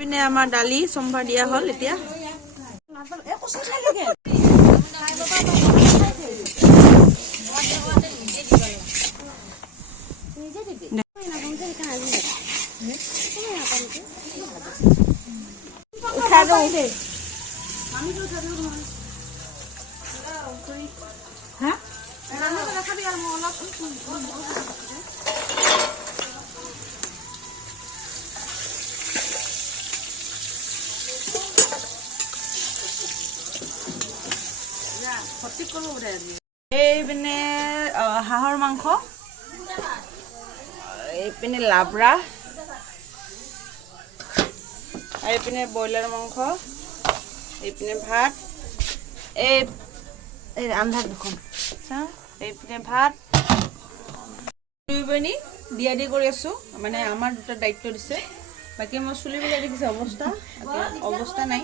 পিনে আমাৰ দালি সম্ভাৰ দিয়া হ'ল এতিয়া এইপিনে হাঁহৰ মাংস এইপিনে লাবৰা এইপিনে ব্ৰইলাৰ মাংস এইপিনে ভাত এই আন্ধাৰ দুখন এইপিনে ভাত দুই বনি দিয়া দি কৰি আছোঁ মানে আমাৰ দুটা দায়িত্ব দিছে বাকী মই চুলিবিলাক দেখিছে অৱস্থা নাই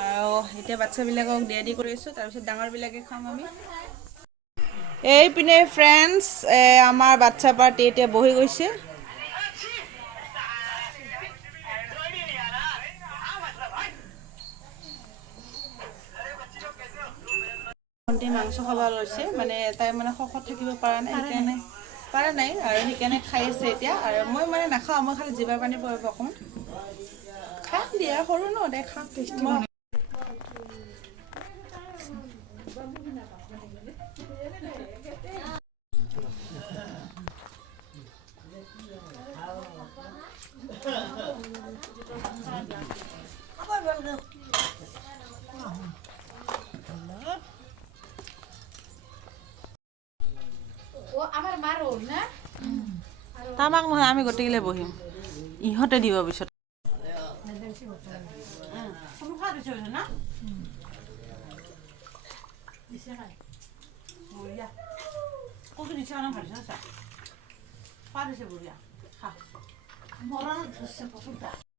আৰু এতিয়া বাচ্চাবিলাকক দিয়া দি কৰি আছোঁ তাৰপিছত ডাঙৰবিলাকে খাম আমি এইপিনে ফ্ৰেণ্ডছ আমাৰ বাচ্চা পাৰ্টি এতিয়া বহি গৈছে ভণ্টি মাংস খাব লৈছে মানে তাই মানে শকত থাকিব পৰা নাই আৰু সেইকাৰণে খাই আছে এতিয়া আৰু মই মানে নাখাওঁ মই খালি জিভাৰ পানী পৰিব অকণমান খাম দিয়া সৰু ন দে খাম টেষ্টি তামাক নহয় আমি গোটেইগিলা বহিম ইহঁতে দিব পিছত